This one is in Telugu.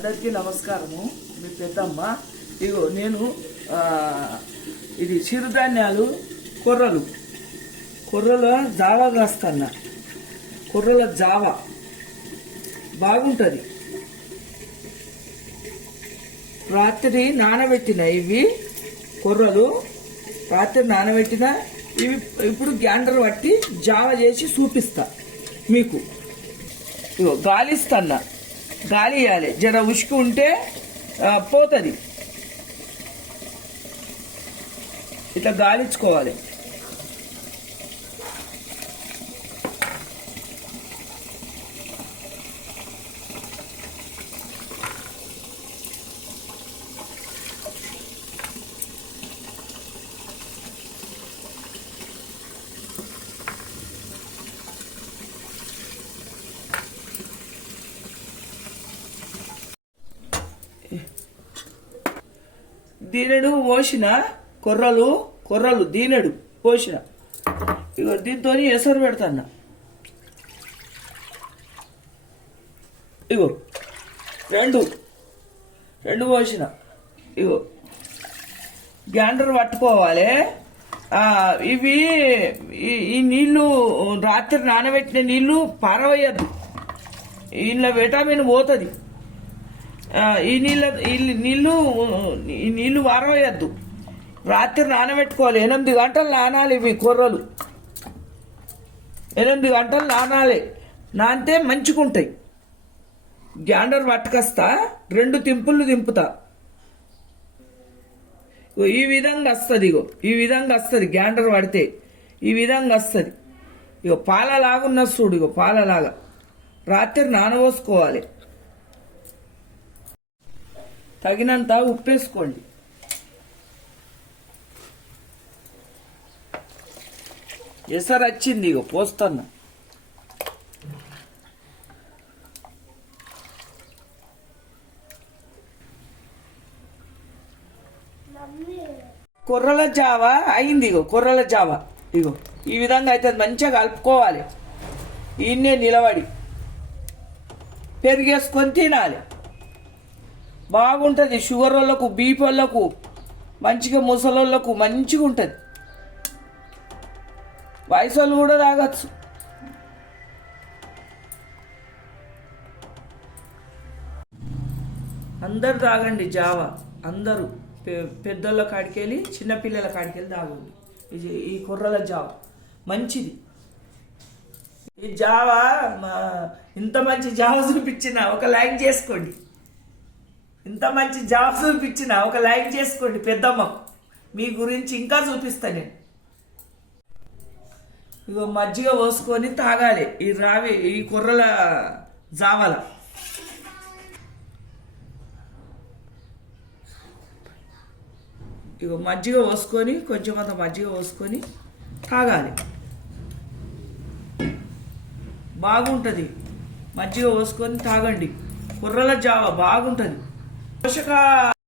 అందరికీ నమస్కారము. మీ పెద్దమ్మ. ఇగో నేను ఇది చిరుధాన్యాలు కొర్రలు. కొర్రల జావ కాస్తన్న. కొర్రల జావ. బాగుంటుంది. రాత్రి నానబెట్టిన ఇవి కొర్రలు రాత్రి నానబెట్టిన ఇవి ఇప్పుడు గ్యాండర్ పట్టి జావ చేసి చూపిస్తా మీకు. ఇగో గాలి గాలి ఇవ్వాలి జర ఉసుకు ఉంటే పోతుంది. ఇట్లా గాలిచ్చుకోవాలి. దీనెడు పోసిన కొర్రలు కొర్రలు దీనెడు పోసిన ఇగో దీంతో ఎసరు పెడతాన్న. ఇగో రెండు రెండు పోసిన ఇగో గ్యాండర్ పట్టుకోవాలి. ఇవి ఈ- ఈ నీళ్ళు రాత్రి నానబెట్టిన నీళ్ళు పారవేయద్దు. ఇంట్లో విటమిన్ పోతుంది. ఈ నీళ్ళ ఈ నీళ్ళు ఈ నీళ్ళు వారవేయద్దు. రాత్రి నానబెట్టుకోవాలి. ఎనిమిది గంటలు నానాలి ఇవి కూరలు. ఎనిమిది గంటలు నానాలి. నానితే మంచిగుంటాయి. గ్యాండర్ పట్టుకొస్తా రెండు తింపులు దింపుతా. ఇగో ఈ విధంగా వస్తుంది ఇగో. ఈ విధంగా వస్తుంది గ్యాండర్ పడితే. ఈ విధంగా వస్తుంది. ఇగో పాలలాగున్న చూడు ఇగో పాలలాగా. రాత్రి నానబోసుకోవాలి. తగినంత ఉప్పేసుకోండి. ఎసరు వచ్చింది ఇగో పోస్తున్నా. కొర్రల జావ అయింది ఇగో కొర్రల జావ. ఇగో ఈ విధంగా అయితే మంచిగా కలుపుకోవాలి. ఈయన్నే నిలబడి. పెరిగేసుకొని తినాలి. బాగుంటుంది. షుగర్ వాళ్ళకు బీపీ వాళ్ళకు మంచిగా ముసలోళ్ళకు మంచిగా ఉంటుంది. వయసు వాళ్ళు కూడా తాగచ్చు. అందరు తాగండి జావా. అందరూ పెద్దోళ్ళ కాడికి వెళ్ళి చిన్నపిల్లల కాడికి వెళ్ళి తాగండి. ఇది ఈ కుర్రల జావా. మంచిది. ఈ జావా మా- ఇంత మంచి జావా చూపించిన. ఒక లైక్ చేసుకోండి. ఇంత మంచి జాబ్ చూపించిన ఒక లైక్ చేసుకోండి పెద్దమ్మకు మీ గురించి ఇంకా చూపిస్తా నేను. ఇగో మజ్జిగ పోసుకొని తాగాలి. ఈ రావి ఈ కుర్రల జావల. ఇగో మజ్జిగ పోసుకొని కొంచెం అంత మజ్జిగ పోసుకొని తాగాలి. బాగుంటుంది. మజ్జిగ పోసుకొని తాగండి. కుర్రల జావ బాగుంటుంది. 我是个